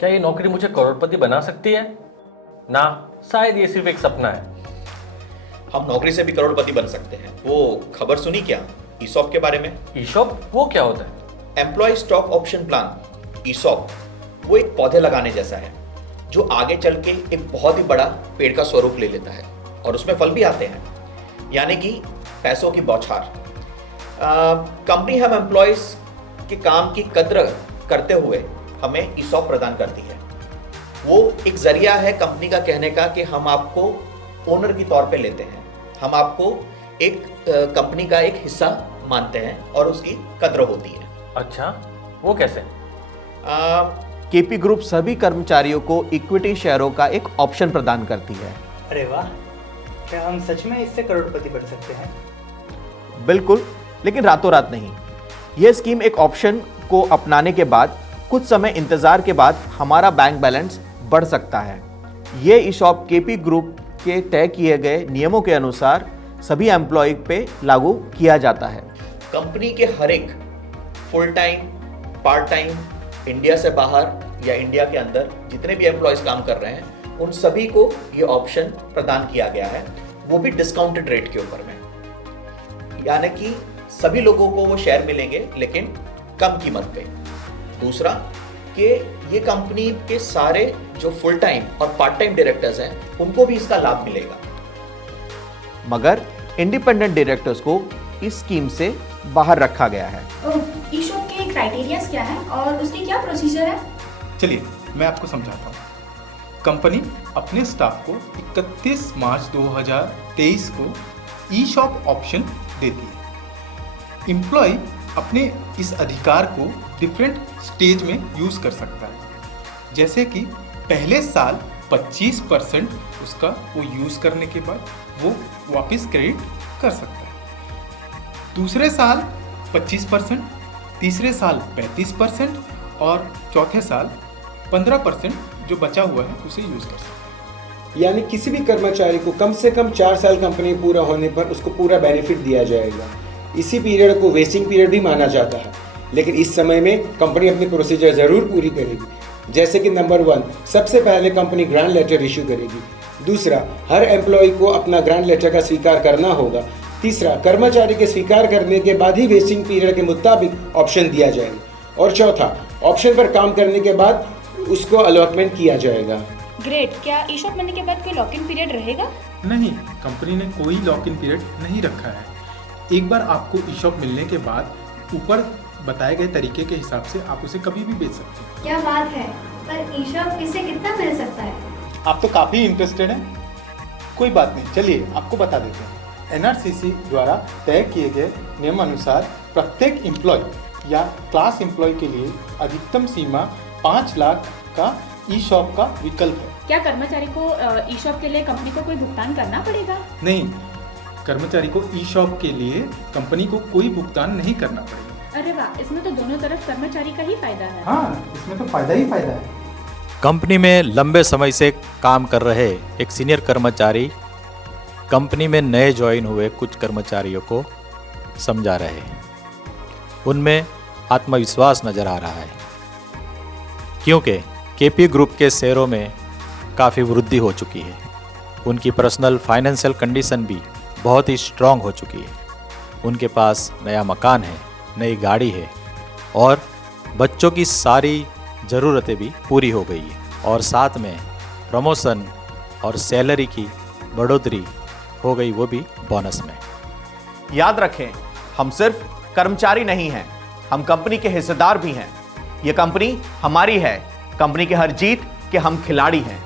क्या ये नौकरी मुझे करोड़पति बना सकती है? ना, शायद ये सिर्फ एक सपना है। हम नौकरी से भी करोड़पति बन सकते हैं। वो खबर सुनी क्या ईसॉप के बारे में? ईशॉप वो क्या होता है? Employ stock option plan, ESOP, वो एक पौधे लगाने जैसा है जो आगे चल के एक बहुत ही बड़ा पेड़ का स्वरूप ले लेता है और उसमें फल भी आते हैं, यानी कि पैसों की बौछार। कंपनी हम एम्प्लॉयज के काम की कद्र करते हुए हमें ईसॉप प्रदान करती है। वो एक जरिया है कंपनी का कहने का कि हम आपको ओनर के तौर पे लेते हैं, हम आपको एक कंपनी का एक हिस्सा मानते हैं और उसकी कद्र होती है। अच्छा, वो कैसे? केपी ग्रुप सभी कर्मचारियों को इक्विटी शेयरों का एक ऑप्शन प्रदान करती है। अरे वाह, क्या हम सच में इससे करोड़पति बन सकते हैं? बिल्कुल, लेकिन रातों रात नहीं। यह स्कीम एक ऑप्शन को अपनाने के बाद कुछ समय इंतजार के बाद हमारा बैंक बैलेंस बढ़ सकता है। ये ईशॉप केपी ग्रुप के तय किए गए नियमों के अनुसार सभी एम्प्लॉय पे लागू किया जाता है। कंपनी के हर एक full time, part time, India से बाहर या इंडिया के अंदर जितने भी एम्प्लॉयज काम कर रहे हैं उन सभी को ये ऑप्शन प्रदान किया गया है, वो भी डिस्काउंटेड रेट के ऊपर में, यानी कि सभी लोगों को वो शेयर मिलेंगे लेकिन कम कीमत पे। दूसरा कि ये कंपनी के सारे जो फुल टाइम और पार्ट टाइम डायरेक्टर्स हैं उनको भी इसका लाभ मिलेगा, मगर इंडिपेंडेंट डायरेक्टर्स को इस स्कीम से बाहर रखा गया है। ईशॉप के क्राइटेरियाज क्या है और उसकी क्या प्रोसीजर है? चलिए मैं आपको समझाता हूँ। कंपनी अपने स्टाफ को 31 मार्च 2023 को ईशॉप ऑप्शन देती है। एम्प्लॉय अपने इस अधिकार को डिफरेंट स्टेज में यूज कर सकता है, जैसे कि पहले साल 25% उसका वो यूज करने के बाद वो वापस क्रेडिट कर सकता है, दूसरे साल 25%, तीसरे साल 35% और चौथे साल 15% जो बचा हुआ है उसे यूज कर सकता है। यानी किसी भी कर्मचारी को कम से कम 4 साल कंपनी पूरा होने पर उसको पूरा बेनिफिट दिया जाएगा। इसी पीरियड को वेस्टिंग पीरियड भी माना जाता है, लेकिन इस समय में कंपनी अपनी प्रोसीजर जरूर पूरी करेगी। जैसे कि नंबर 1, सबसे पहले कंपनी ग्रांट लेटर इशू करेगी। दूसरा, हर एम्प्लॉय को अपना ग्रांट लेटर का स्वीकार करना होगा। तीसरा, कर्मचारी के स्वीकार करने के बाद ही वेस्टिंग पीरियड के मुताबिक ऑप्शन दिया जाएगा। और चौथा, ऑप्शन पर काम करने के बाद उसको अलॉटमेंट किया जाएगा। ग्रेट। क्या ईशॉप बनने के बाद कोई लॉक इन पीरियड रहेगा? नहीं, कंपनी ने कोई लॉक इन पीरियड नहीं रखा है। एक बार आपको ईशॉप मिलने के बाद ऊपर बताए गए तरीके के हिसाब से आप उसे कभी भी बेच सकते हैं। क्या बात है, पर ईशॉप इससे कितना मिल सकता है? आप तो काफ़ी इंटरेस्टेड हैं। कोई बात नहीं, चलिए आपको बता देते हैं। एनआरसीसी द्वारा तय किए गए नियम अनुसार प्रत्येक एम्प्लॉय या क्लास एम्प्लॉय के लिए अधिकतम सीमा 5 लाख का ईशॉप का विकल्प है। क्या कर्मचारी को ईशॉप के लिए कंपनी को कोई भुगतान करना पड़ेगा? नहीं, कर्मचारी को ईशॉप के लिए कंपनी को कोई भुगतान नहीं करना पड़ेगा। अरे वाह, इसमें तो दोनों तरफ कर्मचारी का ही फायदा है। हाँ, इसमें तो फायदा ही फायदा है। कंपनी में लंबे समय से काम कर रहे एक सीनियर कर्मचारी कंपनी में नए ज्वाइन हुए कुछ कर्मचारियों को समझा रहे हैं। उनमें आत्मविश्वास नजर आ रहा है, क्योंकि केपी ग्रुप के शेयरों में काफ़ी वृद्धि हो चुकी है। उनकी पर्सनल फाइनेंशियल कंडीशन भी बहुत ही स्ट्रांग हो चुकी है। उनके पास नया मकान है, नई गाड़ी है और बच्चों की सारी ज़रूरतें भी पूरी हो गई है, और साथ में प्रमोशन और सैलरी की बढ़ोतरी हो गई, वो भी बोनस में। याद रखें, हम सिर्फ कर्मचारी नहीं हैं, हम कंपनी के हिस्सेदार भी हैं। ये कंपनी हमारी है, कंपनी की हर जीत के हम खिलाड़ी हैं।